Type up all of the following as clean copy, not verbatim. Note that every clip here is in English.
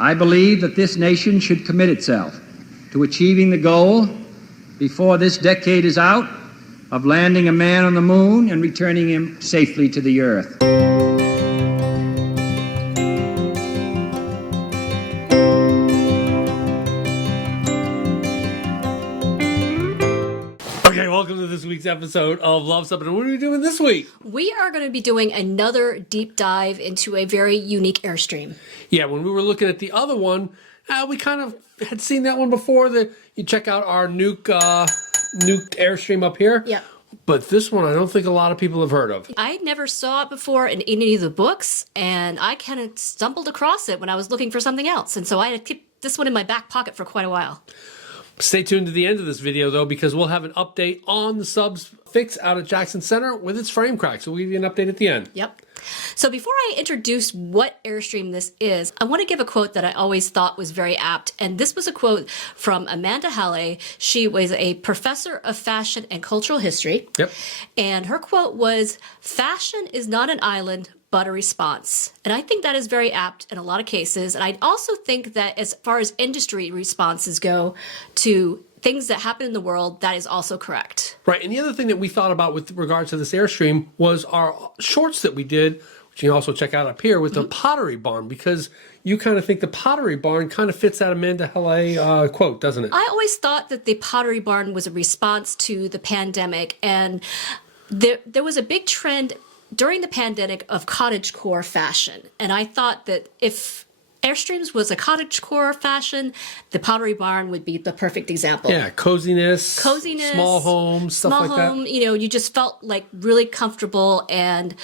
I believe that this nation should commit itself to achieving the goal before this decade is out of landing a man on the moon and returning him safely to the earth. Okay, welcome to this week's episode of Luv Sub. And what are we doing this week? We are going to be doing another deep dive into a very unique Airstream. Yeah, when we were looking at the other one, we kind of had seen that one before. You check out our nuked Airstream up here. Yeah. But this one, I don't think a lot of people have heard of. I never saw it before in any of the books, and I kind of stumbled across it when I was looking for something else. And so I had to keep this one in my back pocket for quite a while. Stay tuned to the end of this video, though, because we'll have an update on the Subs fix out at Jackson Center with its frame crack. So we'll give you an update at the end. Yep. So before I introduce what Airstream this is, I want to give a quote that I always thought was very apt. And this was a quote from Amanda Halley. She was a professor of fashion and cultural history. Yep. And her quote was, "Fashion is not an island, but a response." And I think that is very apt in a lot of cases. And I also think that as far as industry responses go to things that happen in the world, that is also correct. Right, and the other thing that we thought about with regards to this Airstream was our shorts that we did, which you can also check out up here, with the Pottery Barn, because you kind of think the Pottery Barn kind of fits that Amanda Halley quote, doesn't it? I always thought that the Pottery Barn was a response to the pandemic, and there was a big trend during the pandemic of cottagecore fashion, and I thought that if Airstreams was a cottagecore fashion, the Pottery Barn would be the perfect example. Yeah, coziness, small homes, stuff like that. You know, you just felt like really comfortable and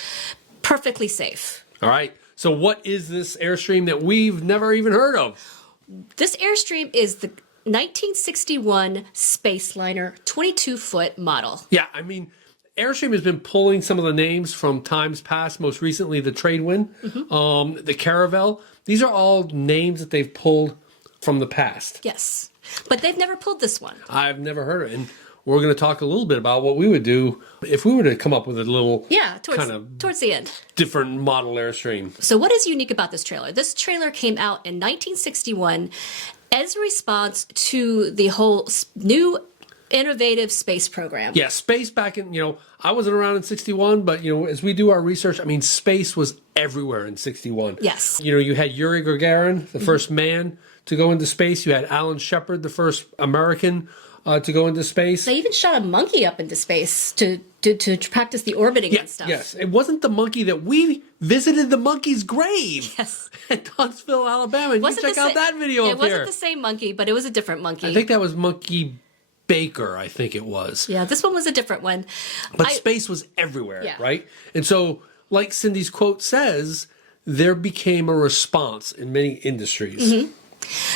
perfectly safe. All right, so what is this Airstream that we've never even heard of? This Airstream is the 1961 Spaceliner 22-foot model. Yeah, I mean, Airstream has been pulling some of the names from times past, most recently the Tradewind, the Caravel. These are all names that they've pulled from the past. Yes, but they've never pulled this one. I've never heard of it. And we're going to talk a little bit about what we would do if we were to come up with a little towards the end. Different model Airstream. So what is unique about this trailer? This trailer came out in 1961 as a response to the whole new innovative space program. Yeah, space back in, I wasn't around in 61, but, as we do our research, I mean, space was everywhere in 61. Yes. You had Yuri Gagarin, the first man to go into space. You had Alan Shepard, the first American to go into space. They even shot a monkey up into space to practice the orbiting and stuff. Yes, it wasn't the monkey that we visited the monkey's grave. Yes. At Huntsville, Alabama. You can check out that video up here. It wasn't the same monkey, but it was a different monkey. I think that was Monkey Baker, I think it was. Yeah, this one was a different one. But space was everywhere, right? And so, like Cindy's quote says, there became a response in many industries.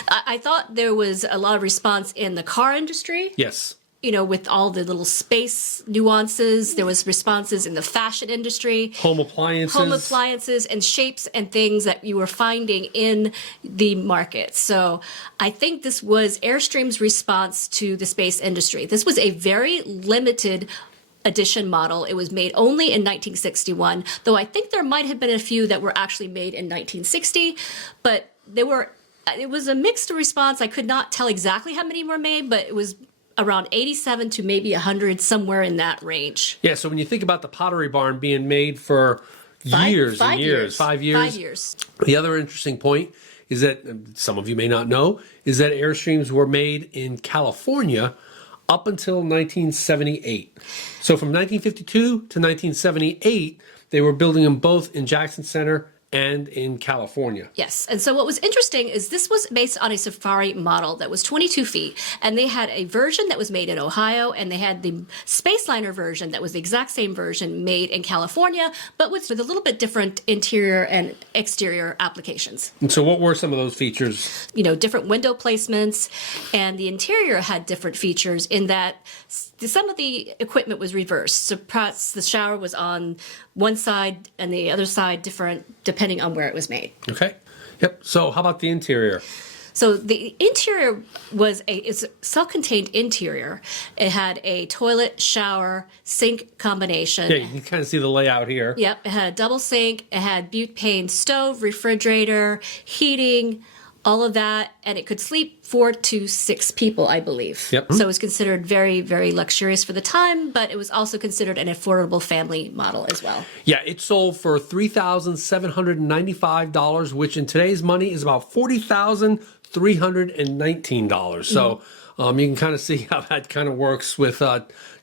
I thought there was a lot of response in the car industry. Yes. With all the little space nuances. There was responses in the fashion industry. Home appliances and shapes and things that you were finding in the market. So I think this was Airstream's response to the space industry. This was a very limited edition model. It was made only in 1961, though I think there might have been a few that were actually made in 1960, but it was a mixed response. I could not tell exactly how many were made, but it was around 87 to maybe 100, somewhere in that range. Yeah, so when you think about the Pottery Barn being made for years and years, 5 years. 5 years. The other interesting point is that, some of you may not know, is that Airstreams were made in California up until 1978. So from 1952 to 1978, they were building them both in Jackson Center and in California. Yes. And so what was interesting is this was based on a Safari model that was 22 feet. And they had a version that was made in Ohio, and they had the Spaceliner version that was the exact same version made in California, but with a little bit different interior and exterior applications. And so what were some of those features? Different window placements, and the interior had different features in that some of the equipment was reversed. So perhaps the shower was on one side and the other side different depending on where it was made. Okay. Yep. So how about the interior? So the interior it's a self-contained interior. It had a toilet, shower, sink combination. Yeah, you can kind of see the layout here. Yep. It had a double sink. It had butane stove, refrigerator, heating, all of that, and it could sleep 4 to 6 people, I believe. Yep. So it was considered very, very luxurious for the time, but it was also considered an affordable family model as well. Yeah, it sold for $3,795, which in today's money is about $40,319. So you can kind of see how that kind of works with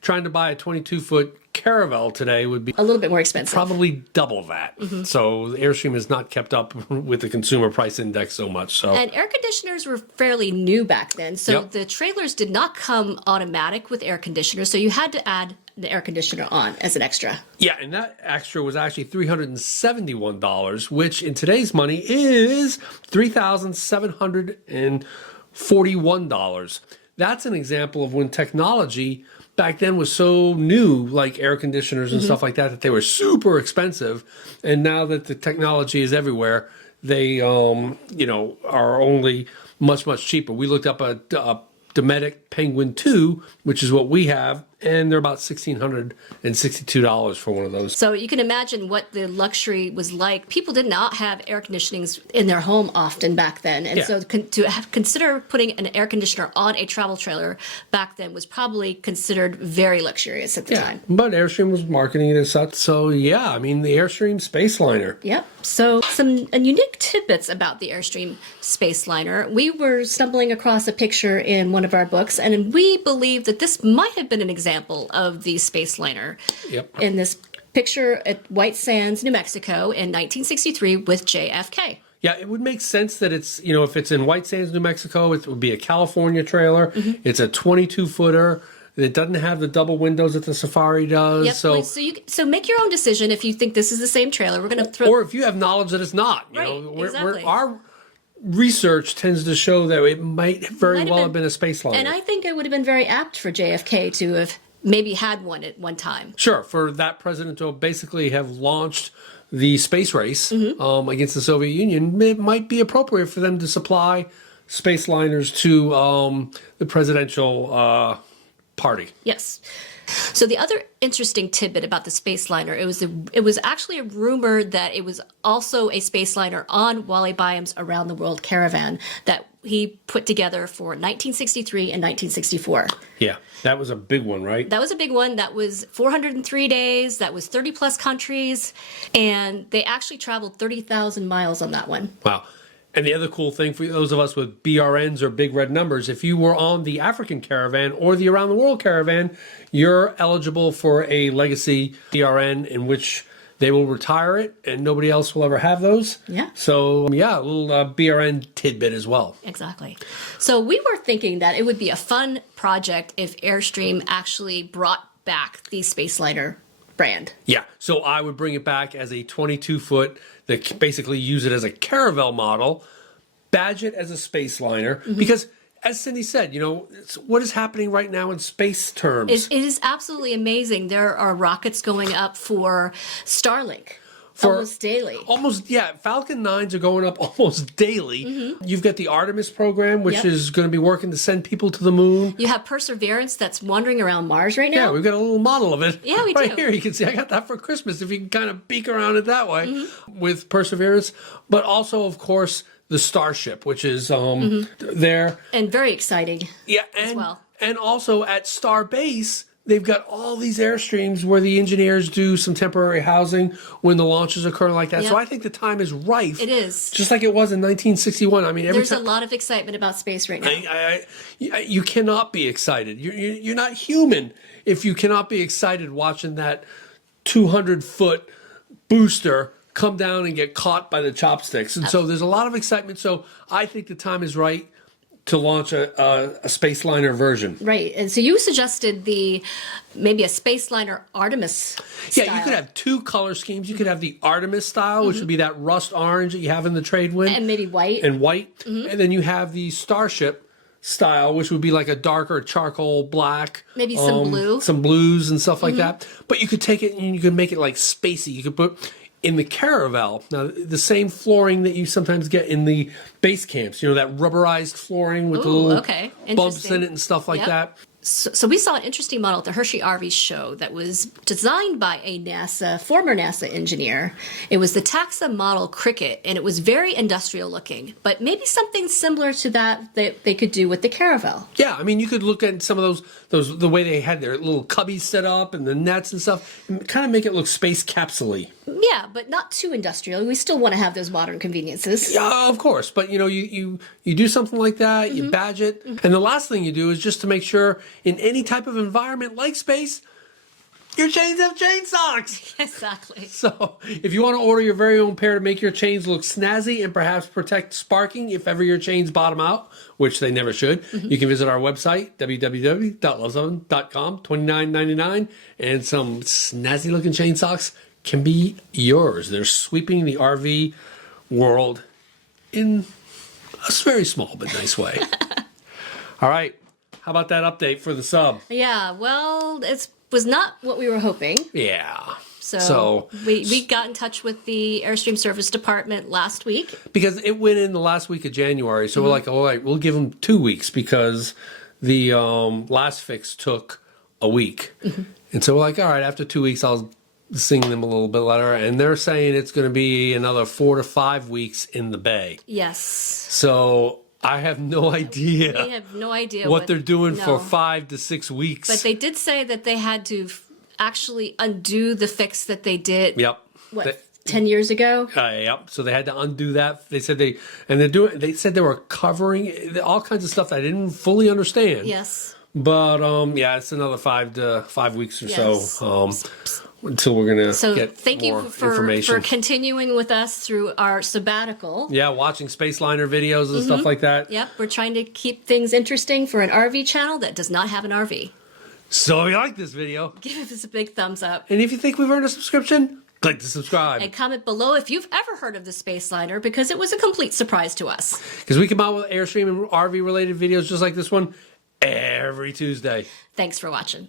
trying to buy a 22-foot Caravel today would be A little bit more expensive. probably double that. So the Airstream has not kept up with the consumer price index so much. So And air conditioners were fairly new back then. So Yep. the trailers did not come automatic with air conditioners. So you had to add the air conditioner on as an extra. yeah, and that extra was actually $371, which in today's money is $3,741. That's an example of when technology back then was so new, like air conditioners and stuff like that, that they were super expensive. And now that the technology is everywhere, they, are only much, much cheaper. We looked up a Dometic Penguin 2, which is what we have, and they're about $1,662 for one of those. So you can imagine what the luxury was like. People did not have air conditionings in their home often back then. And Yeah. so consider putting an air conditioner on a travel trailer back then was probably considered very luxurious at the Yeah, time. but Airstream was marketing it as such. So yeah, I mean the Airstream Spaceliner. Yep. So some unique tidbits about the Airstream Spaceliner. We were stumbling across a picture in one of our books, and we believe that this might have been an example of the Spaceliner. Yep. In this picture at White Sands, New Mexico in 1963 with JFK. Yeah, it would make sense that it's, if it's in White Sands, New Mexico, it would be a California trailer. It's a 22-footer. It doesn't have the double windows that the Safari does. Yep. So make your own decision if you think this is the same trailer. We're going to throw. Or if you have knowledge that it's not. Exactly. Our research tends to show that it might very well have been a Spaceliner. And I think it would have been very apt for JFK to have maybe had one at one time. Sure, for that president to basically have launched the space race against the Soviet Union, it might be appropriate for them to supply Spaceliners to the presidential party. Yes. So the other interesting tidbit about the Spaceliner, it was actually a rumor that it was also a Spaceliner on Wally Byam's Around the World caravan that he put together for 1963 and 1964. Yeah, that was a big one, right? That was a big one. That was 403 days. That was 30 plus countries. And they actually traveled 30,000 miles on that one. Wow. And the other cool thing for those of us with BRNs or big red numbers, if you were on the African caravan or the Around the World caravan, you're eligible for a legacy BRN in which they will retire it and nobody else will ever have those. Yeah. So, yeah, a little BRN tidbit as well. Exactly. So we were thinking that it would be a fun project if Airstream actually brought back the Spaceliner brand. Yeah, so I would bring it back as a 22-foot that basically use it as a Caravel model, badge it as a Spaceliner, because as Cindy said, it's what is happening right now in space terms. It is absolutely amazing. There are rockets going up for Starlink almost daily. Falcon 9s are going up almost daily. You've got the Artemis program, which is going to be working to send people to the moon. You have Perseverance that's wandering around Mars right now. Yeah, we've got a little model of it. Yeah, we right do. Here, you can see I got that for Christmas if you can kind of peek around it that way with Perseverance. But also, of course, the Starship, which is there. And very exciting. Yeah, and also at Starbase, they've got all these Airstreams where the engineers do some temporary housing when the launches occur like that. Yep. So I think the time is rife. It is. Just like it was in 1961. I mean, There's a lot of excitement about space right now. you cannot be excited. You're not human if you cannot be excited watching that 200-foot booster come down and get caught by the chopsticks. And so there's a lot of excitement. So I think the time is right to launch a Spaceliner version. Right. And so you suggested maybe a Spaceliner Artemis style. Yeah, you could have two color schemes. You could have the Artemis style, which would be that rust orange that you have in the trade wind. And maybe white. And white. And then you have the Starship style, which would be like a darker charcoal black. Maybe some blue. Some blues and stuff like that. But you could take it and you could make it like spacey. You could put in the Caravel, now the same flooring that you sometimes get in the base camps, that rubberized flooring with the little bumps in it and stuff like that. So we saw an interesting model at the Hershey RV show that was designed by a former NASA engineer. It was the Taxa model Cricket, and it was very industrial looking, but maybe something similar to that they could do with the Caravelle. Yeah, I mean, you could look at some of those the way they had their little cubbies set up and the nets and stuff, and kind of make it look space capsule-y. Yeah, but not too industrial. We still want to have those modern conveniences. Yeah, of course. But, you do something like that, you badge it. And the last thing you do is just to make sure in any type of environment like space, your chains have chain socks. Exactly. So if you want to order your very own pair to make your chains look snazzy and perhaps protect sparking if ever your chains bottom out, which they never should, you can visit our website, www.luvsubbin.com, $29.99, and some snazzy looking chain socks can be yours. They're sweeping the RV world in a very small but nice way. All right. How about that update for the sub? Yeah, well, it was not what we were hoping. Yeah. So we got in touch with the Airstream Service Department last week. Because it went in the last week of January. So we're like, all right, we'll give them 2 weeks because the last fix took a week. And so we're like, all right, after 2 weeks, I'll sing them a little bit later. And they're saying it's going to be another 4 to 5 weeks in the bay. Yes. So I have no idea. They have no idea what they're doing for 5 to 6 weeks. But they did say that they had to actually undo the fix that they did. Yep. 10 years ago? Yep. So they had to undo that. They said they said they were covering all kinds of stuff that I didn't fully understand. Yes. But yeah, it's another 5 weeks or so until we're gonna get thank more you for information. continuing with us through our sabbatical. Yeah, watching Spaceliner videos and stuff like that. Yep, we're trying to keep things interesting for an RV channel that does not have an RV. So if you like this video, Give us a big thumbs up. and if you think we've earned a subscription, click to subscribe. And comment below if you've ever heard of the Spaceliner, because it was a complete surprise to us. Because we come out with Airstream and RV related videos just like this one every Tuesday. Thanks for watching.